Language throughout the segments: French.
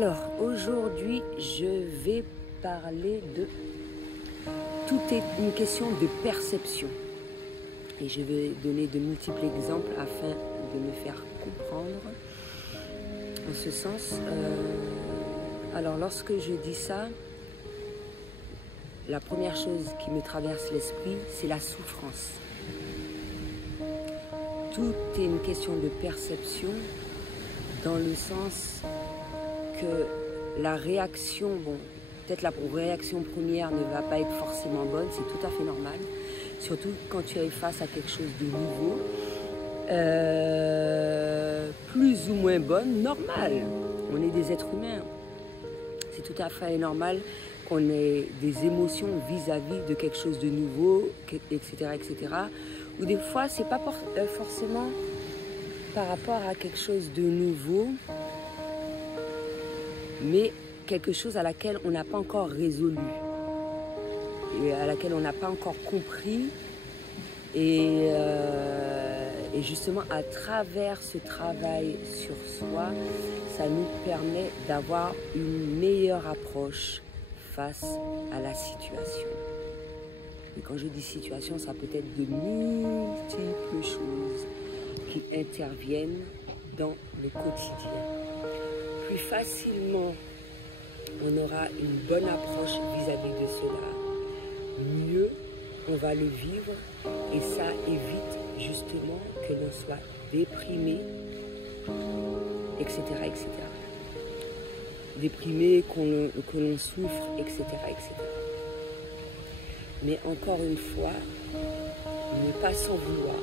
Alors, aujourd'hui, je vais parler de... Tout est une question de perception. Et je vais donner de multiples exemples afin de me faire comprendre. En ce sens, alors lorsque je dis ça, la première chose qui me traverse l'esprit, c'est la souffrance. Tout est une question de perception dans le sens que la réaction, bon, peut-être la réaction première ne va pas être forcément bonne, c'est tout à fait normal. Surtout quand tu es face à quelque chose de nouveau, plus ou moins bonne, normal. On est des êtres humains. C'est tout à fait normal qu'on ait des émotions vis-à-vis de quelque chose de nouveau, etc., etc. Ou des fois, c'est pas forcément par rapport à quelque chose de nouveau, mais quelque chose à laquelle on n'a pas encore résolu et à laquelle on n'a pas encore compris. Et justement, à travers ce travail sur soi, ça nous permet d'avoir une meilleure approche face à la situation. Et quand je dis situation, ça peut être de multiples choses qui interviennent dans le quotidien. Plus facilement, on aura une bonne approche vis-à-vis de cela, mieux on va le vivre et ça évite justement que l'on soit déprimé, etc., etc. Déprimé, que l'on souffre, etc., etc. Mais encore une fois, ne pas s'en vouloir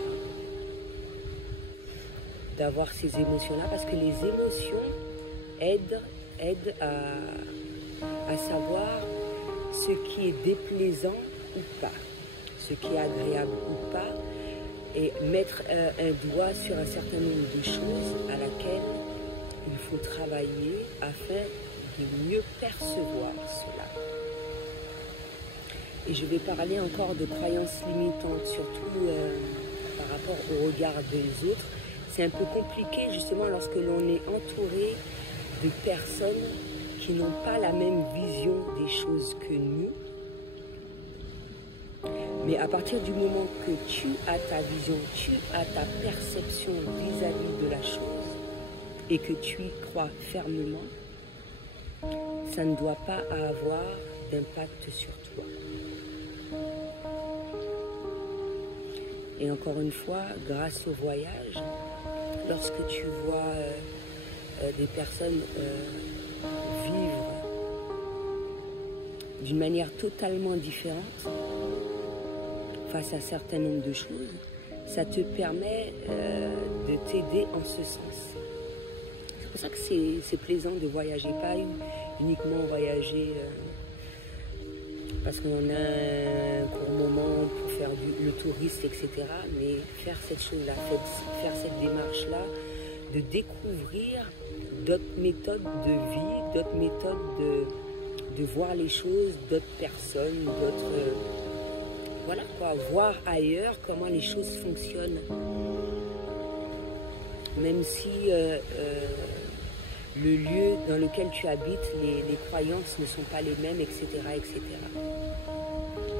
d'avoir ces émotions-là, parce que les émotions aident à savoir ce qui est déplaisant ou pas, ce qui est agréable ou pas, et mettre un doigt sur un certain nombre de choses à laquelle il faut travailler afin de mieux percevoir cela. Et je vais parler encore de croyances limitantes, surtout par rapport au regard des autres. C'est un peu compliqué justement lorsque l'on est entouré de personnes qui n'ont pas la même vision des choses que nous. Mais à partir du moment que tu as ta vision, tu as ta perception vis-à-vis de la chose et que tu y crois fermement, ça ne doit pas avoir d'impact sur toi. Et encore une fois, grâce au voyage, lorsque tu vois des personnes vivre d'une manière totalement différente face à un certain nombre de choses, ça te permet de t'aider en ce sens. C'est pour ça que c'est plaisant de voyager, pas uniquement voyager parce qu'on a un court moment pour faire le touriste, etc. Mais faire cette chose-là, faire cette démarche-là, de découvrir d'autres méthodes de vie, d'autres méthodes de voir les choses, d'autres personnes, d'autres... voilà quoi, voir ailleurs comment les choses fonctionnent. Même si le lieu dans lequel tu habites, les croyances ne sont pas les mêmes, etc., etc.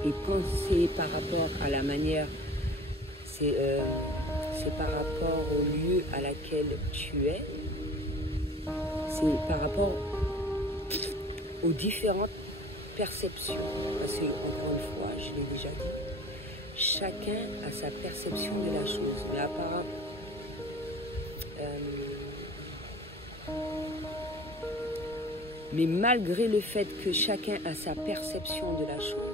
Et penser par rapport à la manière, c'est par rapport au lieu à laquelle tu es, c'est par rapport aux différentes perceptions. Parce que, encore une fois, je l'ai déjà dit, chacun a sa perception de la chose. Mais apparemment, mais malgré le fait que chacun a sa perception de la chose,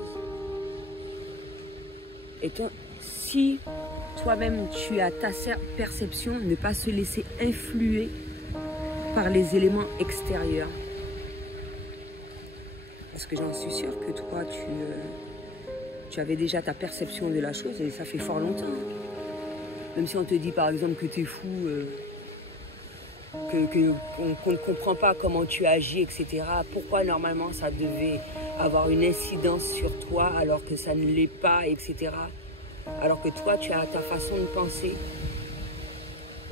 si toi-même tu as ta perception, ne pas se laisser influer par les éléments extérieurs. Parce que j'en suis sûre que toi, tu avais déjà ta perception de la chose et ça fait fort longtemps. Même si on te dit par exemple que tu es fou, qu'on ne comprend pas comment tu agis, etc. Pourquoi normalement ça devait avoir une incidence sur toi alors que ça ne l'est pas, etc. Alors que toi, tu as ta façon de penser.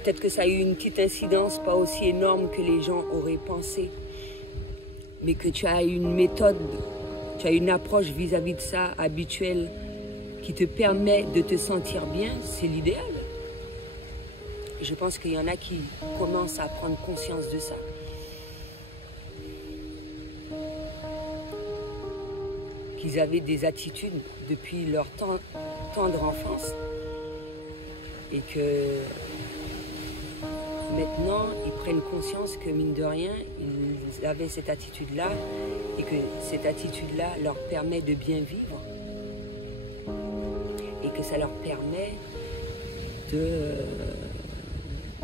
Peut-être que ça a eu une petite incidence, pas aussi énorme que les gens auraient pensé. mais que tu as une méthode, tu as une approche vis-à-vis de ça habituelle qui te permet de te sentir bien, c'est l'idéal. Je pense qu'il y en a qui commencent à prendre conscience de ça. Qu'ils avaient des attitudes depuis leur tendre enfance et que maintenant ils prennent conscience que mine de rien ils avaient cette attitude-là et que cette attitude-là leur permet de bien vivre et que ça leur permet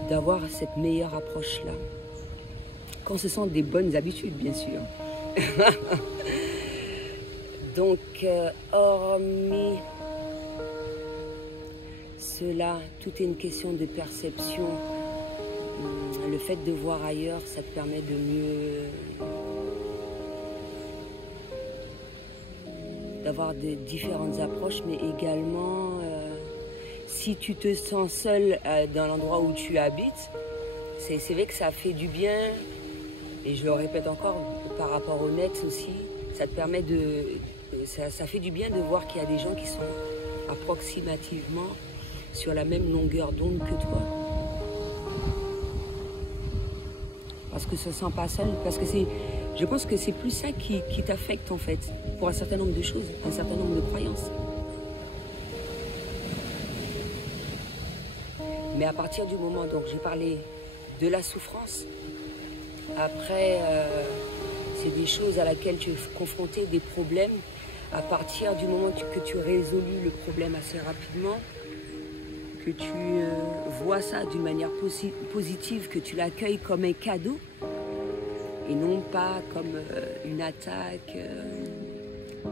d'avoir cette meilleure approche-là. Quand ce sont des bonnes habitudes, bien sûr. Donc, hormis cela, tout est une question de perception. Le fait de voir ailleurs, ça te permet de mieux... d'avoir de différentes approches, mais également, si tu te sens seul dans l'endroit où tu habites, c'est vrai que ça fait du bien, et je le répète encore, par rapport au net aussi, ça te permet de... Ça fait du bien de voir qu'il y a des gens qui sont approximativement sur la même longueur d'onde que toi. Parce que ça ne se sent pas seul, parce que je pense que c'est plus ça qui t'affecte en fait, pour un certain nombre de choses, un certain nombre de croyances. Mais à partir du moment, donc j'ai parlé de la souffrance, après c'est des choses à laquelle tu es confronté, des problèmes. À partir du moment que tu résous le problème assez rapidement, que tu vois ça d'une manière positive, que tu l'accueilles comme un cadeau et non pas comme une attaque,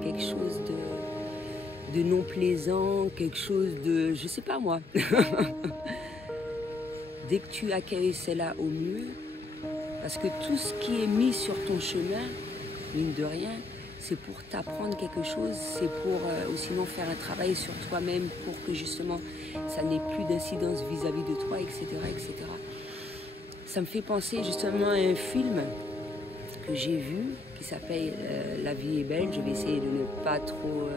quelque chose de non plaisant, quelque chose de... je sais pas moi. Dès que tu accueilles cela au mieux, parce que tout ce qui est mis sur ton chemin, mine de rien, c'est pour t'apprendre quelque chose, c'est pour sinon faire un travail sur toi-même pour que justement ça n'ait plus d'incidence vis-à-vis de toi, etc., etc. Ça me fait penser justement à un film que j'ai vu qui s'appelle La vie est belle. Je vais essayer de ne pas trop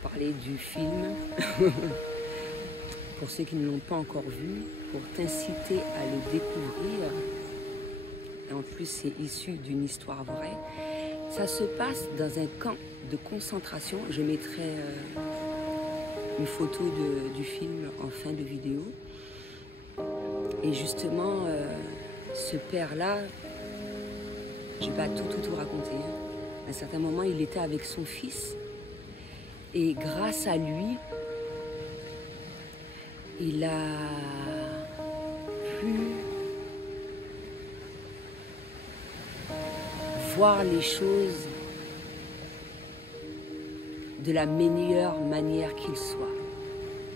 parler du film pour ceux qui ne l'ont pas encore vu, pour t'inciter à le découvrir. Et en plus, c'est issu d'une histoire vraie. Ça se passe dans un camp de concentration. Je mettrai une photo du film en fin de vidéo. Et justement, ce père-là, je ne vais pas tout raconter. Hein. À un certain moment, il était avec son fils. Et grâce à lui, il a pu voir les choses de la meilleure manière qu'il soit.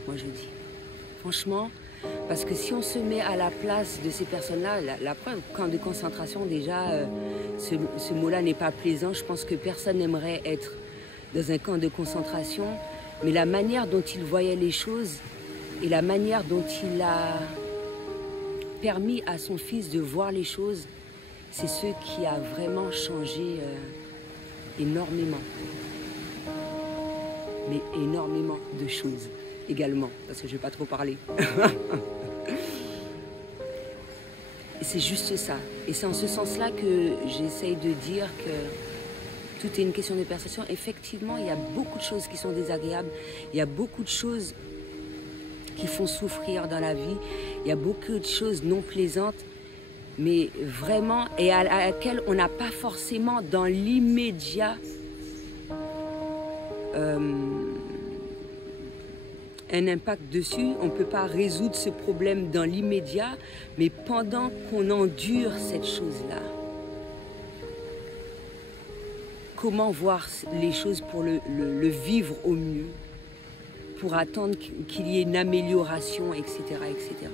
Moi je dis. Franchement, parce que si on se met à la place de ces personnes-là, la preuve, camp de concentration, déjà, ce mot-là n'est pas plaisant. Je pense que personne n'aimerait être dans un camp de concentration. Mais la manière dont il voyait les choses et la manière dont il a permis à son fils de voir les choses, c'est ce qui a vraiment changé énormément. Mais énormément de choses également, parce que je ne vais pas trop parler. C'est juste ça. Et c'est en ce sens-là que j'essaye de dire que tout est une question de perception. Effectivement, il y a beaucoup de choses qui sont désagréables. Il y a beaucoup de choses qui font souffrir dans la vie. Il y a beaucoup de choses non plaisantes. Mais vraiment, et à laquelle on n'a pas forcément dans l'immédiat un impact dessus. On ne peut pas résoudre ce problème dans l'immédiat, mais pendant qu'on endure cette chose-là, comment voir les choses pour le vivre au mieux, pour attendre qu'il y ait une amélioration, etc., etc.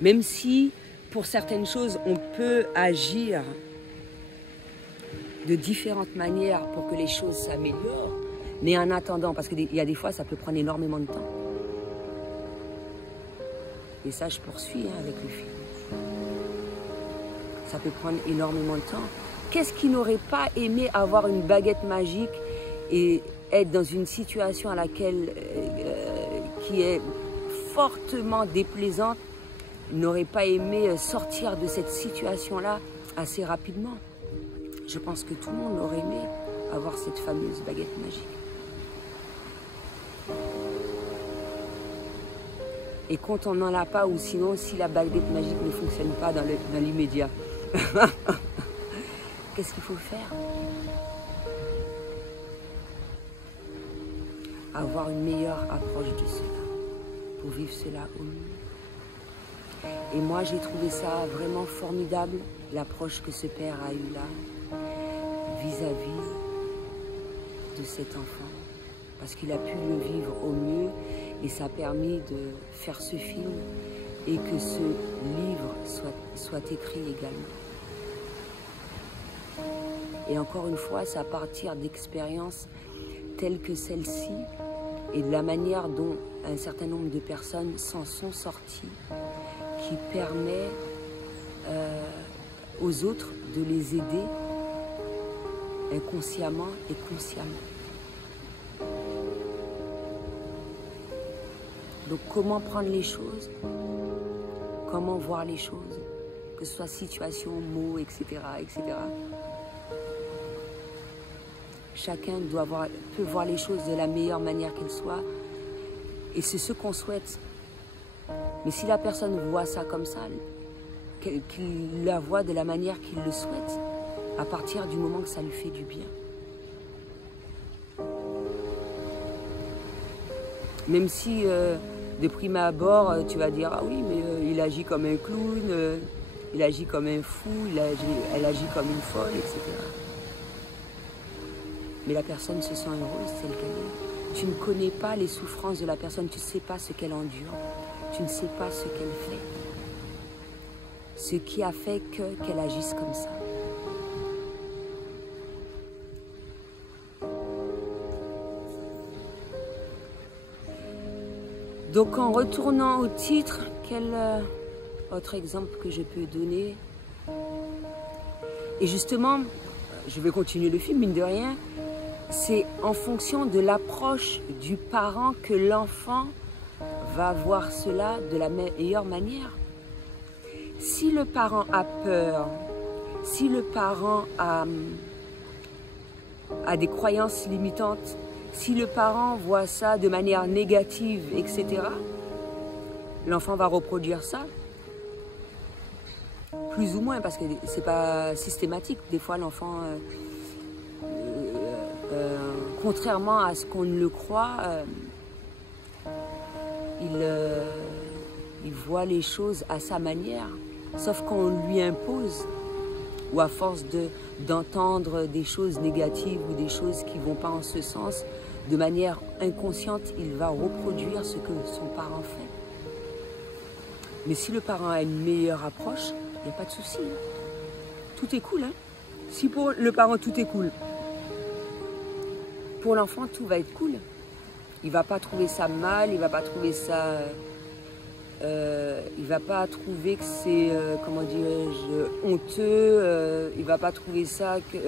Même si, pour certaines choses, on peut agir de différentes manières pour que les choses s'améliorent, mais en attendant, parce qu'il y a des fois, ça peut prendre énormément de temps. Et ça, je poursuis avec le film. ça peut prendre énormément de temps. Qu'est-ce qui n'aurait pas aimé avoir une baguette magique et être dans une situation à laquelle, qui est fortement déplaisante, n'aurait pas aimé sortir de cette situation-là assez rapidement? Je pense que tout le monde aurait aimé avoir cette fameuse baguette magique. Et quand on n'en a pas, ou sinon si la baguette magique ne fonctionne pas dans l'immédiat, qu'est-ce qu'il faut faire? Avoir une meilleure approche de cela, pour vivre cela au mieux. Et moi, j'ai trouvé ça vraiment formidable, l'approche que ce père a eue là, vis-à-vis de cet enfant. Parce qu'il a pu le vivre au mieux, et ça a permis de faire ce film, et que ce livre soit écrit également. Et encore une fois, c'est à partir d'expériences telles que celle-ci, et de la manière dont un certain nombre de personnes s'en sont sorties, qui permet aux autres de les aider inconsciemment et consciemment. Donc comment prendre les choses, comment voir les choses, que ce soit situation, mots, etc., etc. Chacun peut voir les choses de la meilleure manière qu'elle soit, et c'est ce qu'on souhaite. Mais si la personne voit ça comme ça, qu'il la voit de la manière qu'il le souhaite, à partir du moment que ça lui fait du bien. Même si de prime abord, tu vas dire, ah oui, mais il agit comme un clown, il agit comme un fou, elle agit comme une folle, etc. Mais la personne se sent heureuse, telle qu'elle est. Tu ne connais pas les souffrances de la personne, tu ne sais pas ce qu'elle endure, tu ne sais pas ce qu'elle fait. Ce qui a fait qu'elle agisse comme ça. Donc en retournant au titre, quel autre exemple que je peux donner? Et justement, je vais continuer le film, mine de rien, c'est en fonction de l'approche du parent que l'enfant va voir cela de la meilleure manière. Si le parent a peur, si le parent a des croyances limitantes, si le parent voit ça de manière négative, etc., l'enfant va reproduire ça, plus ou moins, parce que c'est pas systématique. Des fois, l'enfant, contrairement à ce qu'on le croit, il voit les choses à sa manière, sauf qu'on lui impose, ou à force d'entendre des choses négatives ou des choses qui ne vont pas en ce sens, de manière inconsciente, il va reproduire ce que son parent fait. Mais si le parent a une meilleure approche, il n'y a pas de souci. Tout est cool. Hein? Si pour le parent tout est cool, pour l'enfant tout va être cool. Il ne va pas trouver ça mal, il ne va pas trouver ça... il ne va pas trouver que c'est, comment dirais-je, honteux, il ne va pas trouver ça que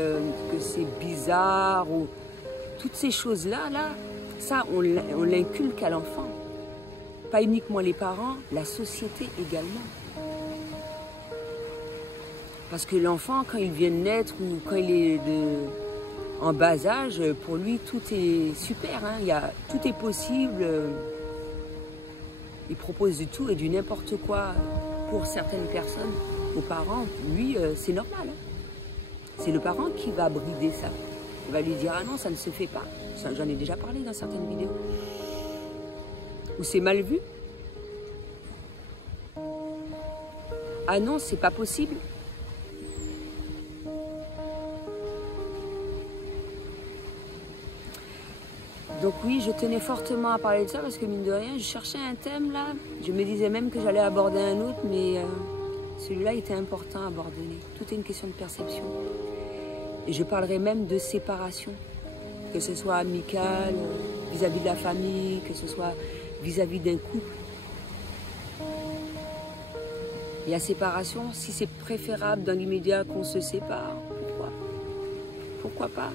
c'est bizarre, ou toutes ces choses-là, ça on l'inculque à l'enfant. Pas uniquement les parents, la société également. Parce que l'enfant, quand il vient de naître ou quand il est en bas âge, pour lui tout est super, hein, tout est possible. Il propose du tout et du n'importe quoi pour certaines personnes. Aux parents, lui, c'est normal. Hein. C'est le parent qui va brider ça. Il va lui dire, ah non, ça ne se fait pas. J'en ai déjà parlé dans certaines vidéos. Ou c'est mal vu. Ah non, c'est pas possible. Donc oui, je tenais fortement à parler de ça parce que mine de rien, je cherchais un thème là. Je me disais même que j'allais aborder un autre, mais celui-là était important à aborder. Tout est une question de perception. Et je parlerai même de séparation, que ce soit amical, vis-à-vis de la famille, que ce soit vis-à-vis d'un couple. Il y a séparation, si c'est préférable dans l'immédiat qu'on se sépare, pourquoi? Pourquoi pas?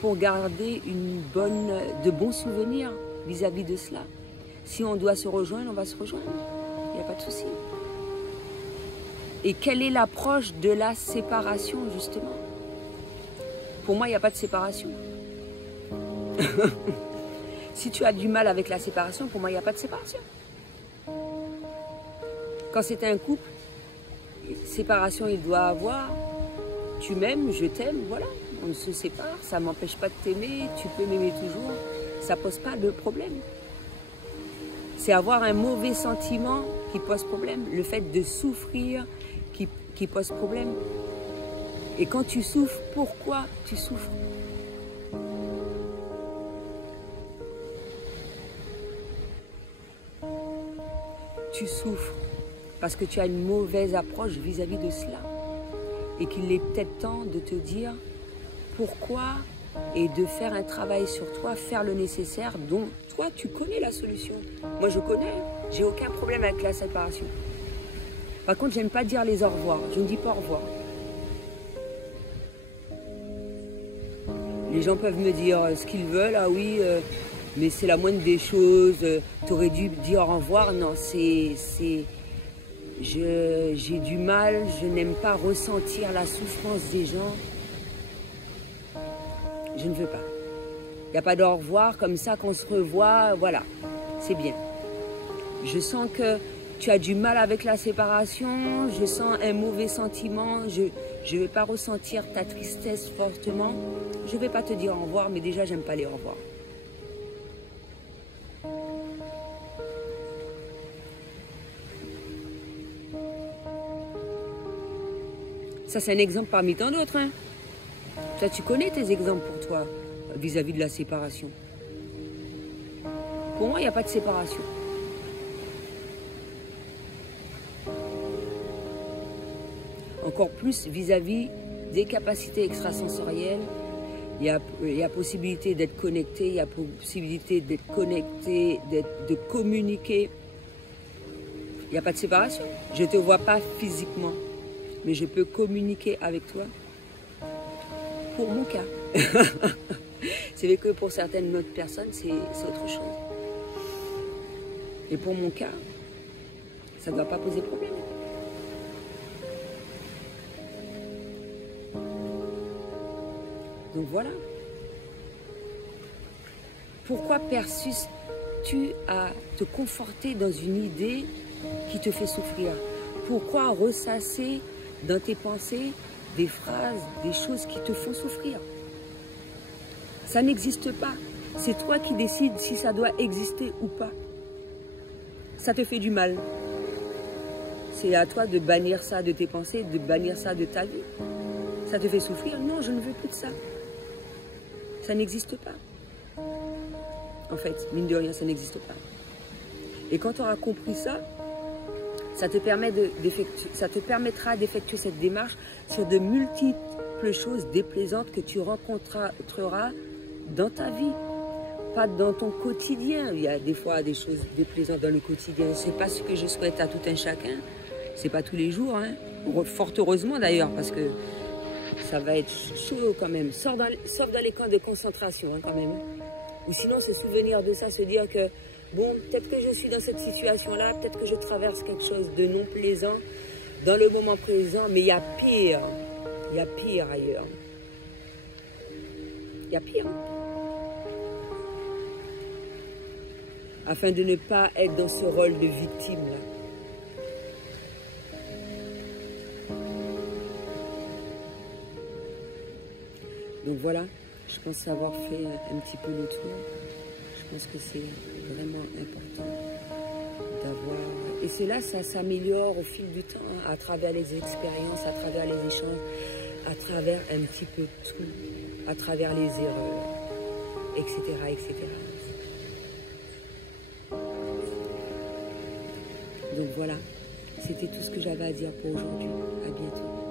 Pour garder de bons souvenirs vis-à-vis de cela. Si on doit se rejoindre, on va se rejoindre. Il n'y a pas de souci. Et quelle est l'approche de la séparation, justement? Pour moi, il n'y a pas de séparation. Si tu as du mal avec la séparation, pour moi, il n'y a pas de séparation. Quand c'est un couple, séparation, il doit avoir. Tu m'aimes, je t'aime, voilà. On se sépare, ça ne m'empêche pas de t'aimer, tu peux m'aimer toujours. Ça ne pose pas de problème. C'est avoir un mauvais sentiment qui pose problème. Le fait de souffrir qui pose problème. Et quand tu souffres, pourquoi tu souffres? Tu souffres parce que tu as une mauvaise approche vis-à-vis de cela. Et qu'il est peut-être temps de te dire pourquoi et de faire un travail sur toi, faire le nécessaire dont toi tu connais la solution. Moi je connais, j'ai aucun problème avec la séparation. Par contre, j'aime pas dire les au revoir, je ne dis pas au revoir. Les gens peuvent me dire ce qu'ils veulent, ah oui, mais c'est la moindre des choses, tu aurais dû dire au revoir. Non, j'ai du mal, je n'aime pas ressentir la souffrance des gens. Je ne veux pas. Il n'y a pas d'au revoir comme ça qu'on se revoit, voilà, c'est bien. Je sens que tu as du mal avec la séparation, je sens un mauvais sentiment, je ne vais pas ressentir ta tristesse fortement. Je ne vais pas te dire au revoir, mais déjà, j'aime pas les au revoir. Ça, c'est un exemple parmi tant d'autres. Hein. Toi, tu connais tes exemples pour toi, vis-à-vis de la séparation. Pour moi, il n'y a pas de séparation. Encore plus vis-à-vis des capacités extrasensorielles. Il y a possibilité d'être connecté, il y a possibilité d'être connecté, de communiquer. Il n'y a pas de séparation. Je ne te vois pas physiquement, mais je peux communiquer avec toi. Pour mon cas. C'est vrai que pour certaines autres personnes, c'est autre chose. Et pour mon cas, ça ne doit pas poser problème. Donc voilà. Pourquoi persistes-tu à te conforter dans une idée qui te fait souffrir? Pourquoi ressasser dans tes pensées des phrases, des choses qui te font souffrir? Ça n'existe pas. C'est toi qui décides si ça doit exister ou pas. Ça te fait du mal. C'est à toi de bannir ça de tes pensées, de bannir ça de ta vie. Ça te fait souffrir? Non, je ne veux plus de ça. Ça n'existe pas. En fait, mine de rien, ça n'existe pas. Et quand tu auras compris ça, ça te permettra d'effectuer cette démarche sur de multiples choses déplaisantes que tu rencontreras dans ta vie, pas dans ton quotidien. Il y a des fois des choses déplaisantes dans le quotidien. C'est pas ce que je souhaite à tout un chacun. C'est pas tous les jours, hein. Fort heureusement d'ailleurs, parce que ça va être chaud quand même, sauf dans les camps de concentration hein, quand même. Ou sinon se souvenir de ça, se dire que bon, peut-être que je suis dans cette situation-là, peut-être que je traverse quelque chose de non plaisant dans le moment présent, mais il y a pire ailleurs. Il y a pire. Afin de ne pas être dans ce rôle de victime là. Donc voilà, je pense avoir fait un petit peu le tour. Je pense que c'est vraiment important d'avoir... Et cela, ça s'améliore au fil du temps, hein, à travers les expériences, à travers les échanges, à travers un petit peu tout, à travers les erreurs, etc., etc. Donc voilà, c'était tout ce que j'avais à dire pour aujourd'hui. À bientôt.